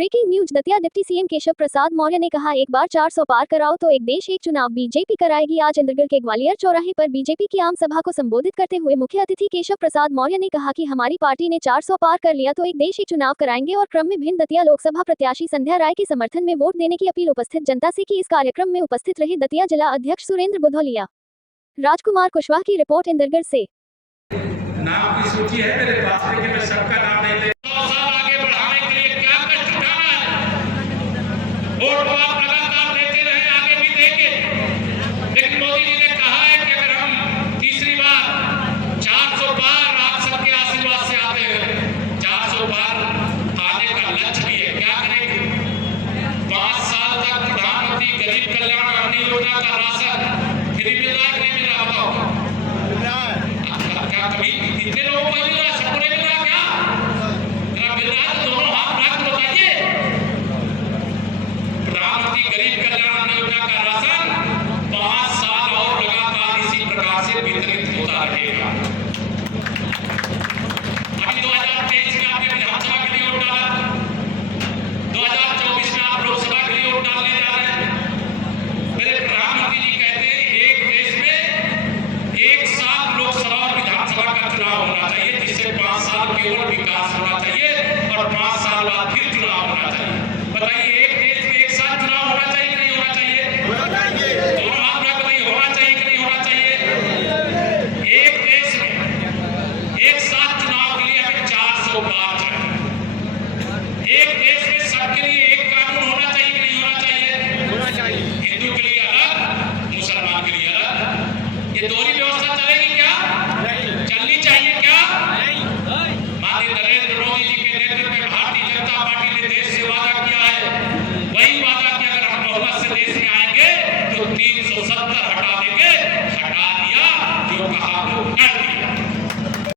Breaking news. Datia deputy CM Keshav Prasad Maurya ने कहा, एक बार 400 पार कराओ तो एक देश एक चुनाव बीजेपी कराएगी। आज इंद्रगढ़ के ग्वालियर चौराहे पर बीजेपी की आम सभा को संबोधित करते हुए मुख्य अतिथि केशव प्रसाद मौर्य ने कहा कि हमारी पार्टी ने 400 पार कर लिया तो एक देश एक चुनाव कराएंगे और क्रम में भिन्न दतिया लोकसभा प्रत्याशी संध्या राय के समर्थन में वोट देने की अपील उपस्थित जनता से की। इस कार्यक्रम में उपस्थित रहे दतिया जिला अध्यक्ष सुरेंद्र बुधौलिया। राजकुमार कुशवाहा की रिपोर्ट इंद्रगढ़ से। नाम की सूची है मेरे पास, लेकिन मैं सबका नाम नहीं ले। आगे बढ़ाने के लिए क्या कष्ट उठाना है, वोट आप लगातार देते रहे, आगे भी देंगे। लेकिन मोदी जी ने कहा है कि अगर हम तीसरी बार 400 पार आप सबके आशीर्वाद से आते हैं, 400 पार आने का लक्ष्य भी है। क्या करेंगे? 5 साल तक प्रधानमंत्री गरीब कल्याण अन्न योजना का राशन फ्री मिल रहा है कि नहीं मिल रहा? बताओ, कभी कितने लोगों को मिल रहा है? सबको नहीं मिल रहा क्या? अगर मिल रहा है तो दोनों हाथ उठा के बताइए। प्रधानमंत्री गरीब कल्याण अन्न योजना का राशन 5 साल और लगातार इसी प्रकार से वितरित होता रहेगा। अभी 2023 में आपने विधानसभा के लिए वोट डाला, 2024 में आप लोकसभा के लिए वोट डालने जा रहे हैं। मेरे प्रधानमंत्री जी कहते हैं एक देश में एक साथ लोकसभा और विधानसभा का चुनाव होना चाहिए, जिससे 5 साल केवल विकास होना चाहिए और 5 साल बाद फिर चुनाव होना चाहिए। बताइए, एक देश में एक साथ चुनाव होना चाहिए कि नहीं होना चाहिए? दोनों हाथ उठा के बताइए, होना चाहिए कि नहीं होना चाहिए? एक देश में एक साथ चुनाव के लिए हमें 400 पार चाहिए। एक देश में सबके लिए एक कानून होना चाहिए कि नहीं होना चाहिए? हिंदू के लिए अलग, मुसलमान के लिए अलग। ये दोहरी व्यवस्था चलेगी क्या? चलनी चाहिए क्या? माननीय नरेंद्र मोदी जी के नेतृत्व में भारतीय जनता पार्टी ने देश से वादा किया है, वही वादा कि अगर हम बहुमत से देश में आएंगे तो 370 हटा देंगे। हटा दिया,